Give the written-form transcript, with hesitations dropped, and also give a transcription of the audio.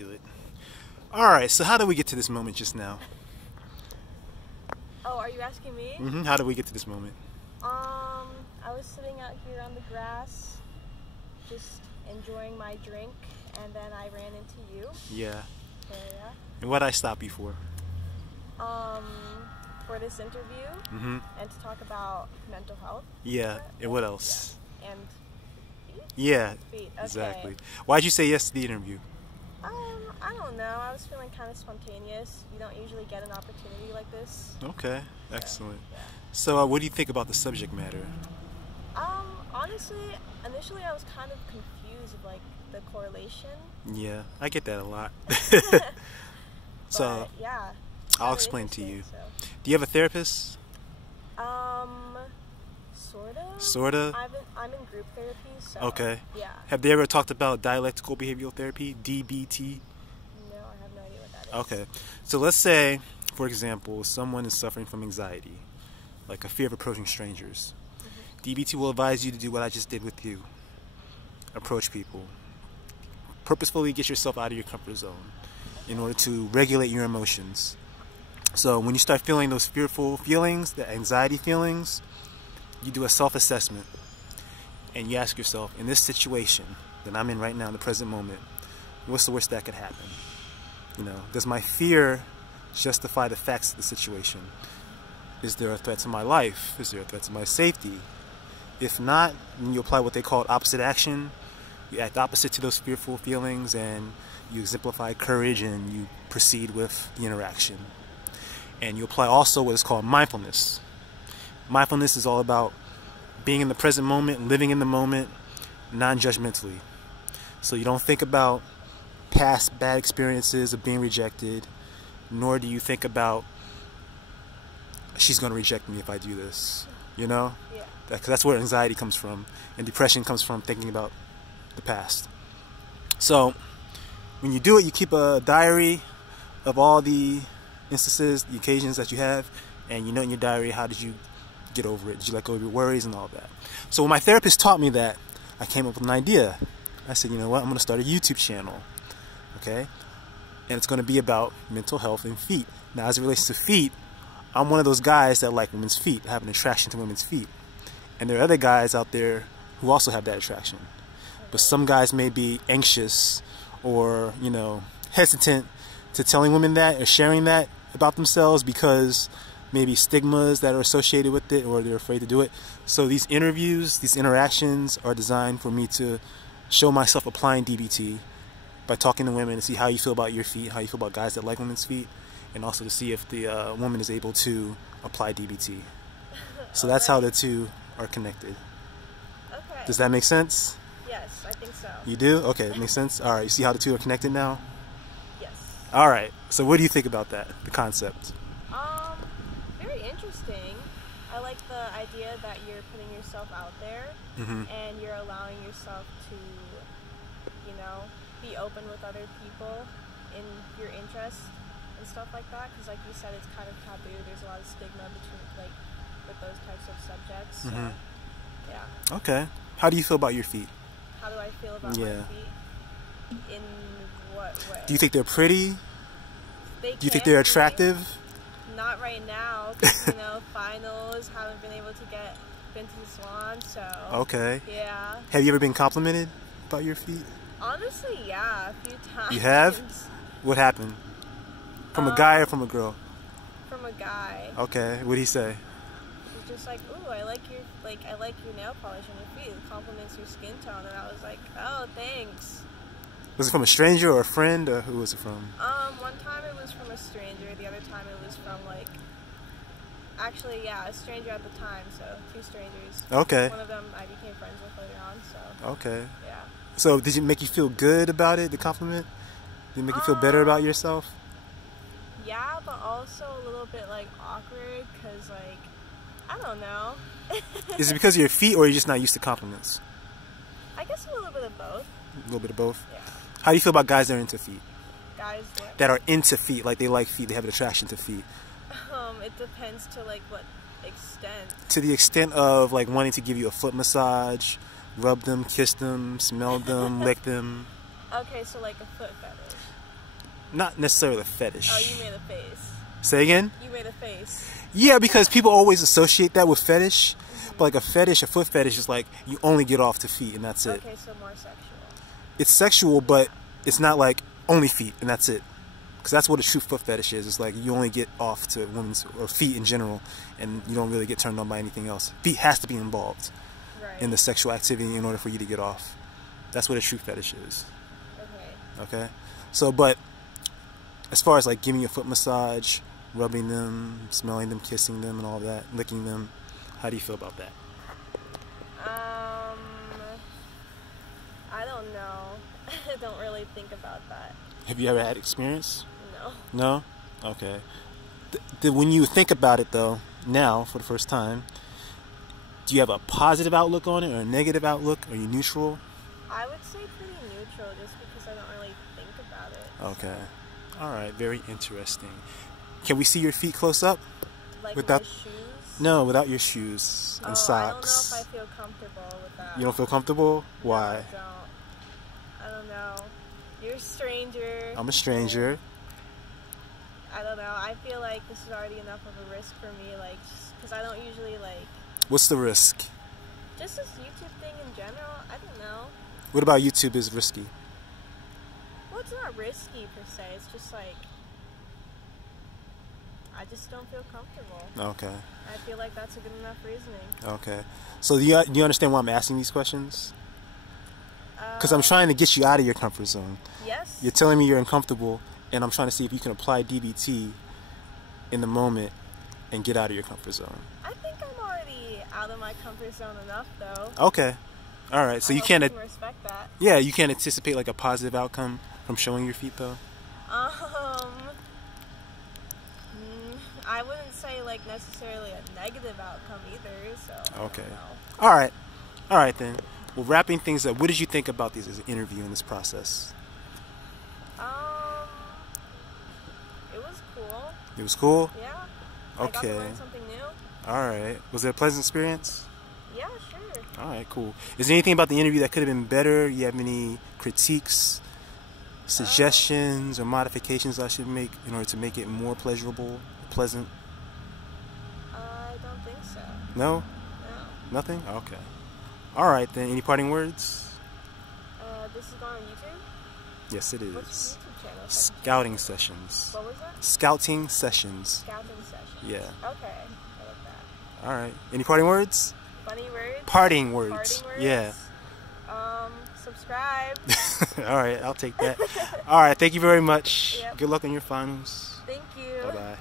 Do it. Alright, so how did we get to this moment just now? Oh, are you asking me? How did we get to this moment? I was sitting out here on the grass, just enjoying my drink, and then I ran into you. Yeah. So, yeah. And what did I stop you for? For this interview, and to talk about mental health. Yeah. And what else? Yeah. And feet? Yeah. Feet. Okay. Exactly. Why'd you say yes to the interview? I don't know. I was feeling kind of spontaneous. You don't usually get an opportunity like this. Okay. Excellent. Yeah. So, what do you think about the subject matter? Honestly, initially I was kind of confused with like the correlation. Yeah, I get that a lot. So yeah, I'll explain to you. So. Do you have a therapist? Sorta. Sorta? I'm in group therapy, so. Okay. Yeah. Have they ever talked about dialectical behavioral therapy, DBT? No, I have no idea what that is. Okay. So let's say, for example, someone is suffering from anxiety, like a fear of approaching strangers. DBT will advise you to do what I just did with you. Approach people. Purposefully get yourself out of your comfort zone in order to regulate your emotions. So when you start feeling those fearful feelings, the anxiety feelings, you do a self-assessment and you ask yourself, in this situation that I'm in right now in the present moment, what's the worst that could happen? You know, does my fear justify the facts of the situation? Is there a threat to my life? Is there a threat to my safety? If not, then you apply what they call opposite action. You act opposite to those fearful feelings and you exemplify courage and you proceed with the interaction. And you apply also what is called mindfulness. Mindfulness is all about being in the present moment, living in the moment, non-judgmentally. So you don't think about past bad experiences of being rejected, nor do you think about, she's going to reject me if I do this, you know? Yeah. Because that's where anxiety comes from, and depression comes from thinking about the past. So when you do it, you keep a diary of all the instances, the occasions that you have, and you note in your diary, how did you get over it? Did you let go of your worries and all that? So when my therapist taught me that, I came up with an idea. I said, you know what, I'm going to start a YouTube channel, okay? And it's going to be about mental health and feet. Now, as it relates to feet, I'm one of those guys that like women's feet, have an attraction to women's feet. And there are other guys out there who also have that attraction. But some guys may be anxious or, you know, hesitant to telling women that or sharing that about themselves because maybe stigmas that are associated with it or they're afraid to do it. So these interviews, these interactions are designed for me to show myself applying DBT by talking to women to see how you feel about your feet, how you feel about guys that like women's feet, and also to see if the woman is able to apply DBT. So that's how the two are connected. Okay. Does that make sense? Yes, I think so. You do? Okay, it makes sense. All right, you see how the two are connected now? Yes. All right, so what do you think about that, the concept? Very interesting. I like the idea that you're putting yourself out there and you're allowing yourself to, you know, be open with other people in your interests and stuff like that. Because like you said, it's kind of taboo. There's a lot of stigma between, like, with those types of subjects. So, yeah. Okay. How do you feel about your feet? How do I feel about my feet? In what way? Do you think they're pretty? Do you think they're attractive? Not right now, because, you know, finals, haven't been able to been to the salon, so. Okay. Yeah. Have you ever been complimented about your feet? Honestly, yeah, a few times. You have? What happened? From a guy or from a girl? From a guy. Okay. What'd he say? He's just like, ooh, I like your nail polish on your feet. It complements your skin tone, and I was like, oh, thanks. Was it from a stranger or a friend, or who was it from? One time it was from a stranger. The other time it was from, like, actually, yeah, a stranger at the time. So 2 strangers. Okay. One of them I became friends with later on. So. Okay. Yeah. So did it make you feel good about it? The compliment? Did it make you feel better about yourself? Yeah, but also a little bit like awkward because, like, I don't know. Is it because of your feet, or are you just not used to compliments? I guess a little bit of both. A little bit of both? Yeah. How do you feel about guys that are into feet? Guys what? That are into feet, like they like feet, they have an attraction to feet. It depends to, like, what extent. To the extent of, like, wanting to give you a foot massage, rub them, kiss them, smell them, lick them. Okay, so like a foot fetish. not necessarily a fetish. Oh, you made a face. Say again? You made a face. Yeah, because people always associate that with fetish. But like a fetish, a foot fetish is like you only get off to feet and that's it. Okay, so more sexual. It's sexual, but it's not like only feet and that's it. Because that's what a true foot fetish is. It's like you only get off to women's or feet in general, and you don't really get turned on by anything else. Feet has to be involved in the sexual activity in order for you to get off. That's what a true fetish is. Okay. So, but as far as like giving you a foot massage, rubbing them, smelling them, kissing them, and all that, licking them, how do you feel about that? I don't know. I don't really think about that. Have you ever had experience? No. No? Okay. When you think about it though, now for the first time, do you have a positive outlook on it or a negative outlook? Are you neutral? I would say pretty neutral just because I don't really think about it. Okay. So. All right. Very interesting. Can we see your feet close up? Like without my shoes? No, without your shoes and socks. I don't know if I feel comfortable with that. You don't feel comfortable? Why? No, I don't know. You're a stranger. I'm a stranger. I don't know. I feel like this is already enough of a risk for me, like, because I don't usually, like... What's the risk? Just this YouTube thing in general. I don't know. What about YouTube is risky? Well, it's not risky, per se. It's just, like... I just don't feel comfortable. Okay. I feel like that's a good enough reasoning. Okay. So do you understand why I'm asking these questions? Because I'm trying to get you out of your comfort zone. Yes. You're telling me you're uncomfortable, and I'm trying to see if you can apply DBT in the moment and get out of your comfort zone. I think I'm already out of my comfort zone enough, though. Okay. All right. So you can't... I can respect that. Yeah, you can't anticipate like a positive outcome from showing your feet, though? I wouldn't say like necessarily a negative outcome either, so... Okay. All right. All right, then. Well, wrapping things up, what did you think about this as an interview in this process? It was cool. It was cool? Yeah. Okay. I got to learn something new. All right. Was it a pleasant experience? Yeah, sure. All right, cool. Is there anything about the interview that could have been better? You have any critiques, suggestions, or modifications I should make in order to make it more pleasurable, pleasant? I don't think so. No? No. Nothing? Okay. All right, then. Any parting words? This is going on YouTube? Yes, it is. What's your YouTube channel? Scouting Sessions. What was that? Scouting Sessions. Scouting Sessions. Yeah. Okay. I like that. All right. Any parting words? Funny words? Parting words. Parting words? Yeah. Subscribe. All right, I'll take that. All right, thank you very much. Yep. Good luck on your finals. Thank you. Bye-bye.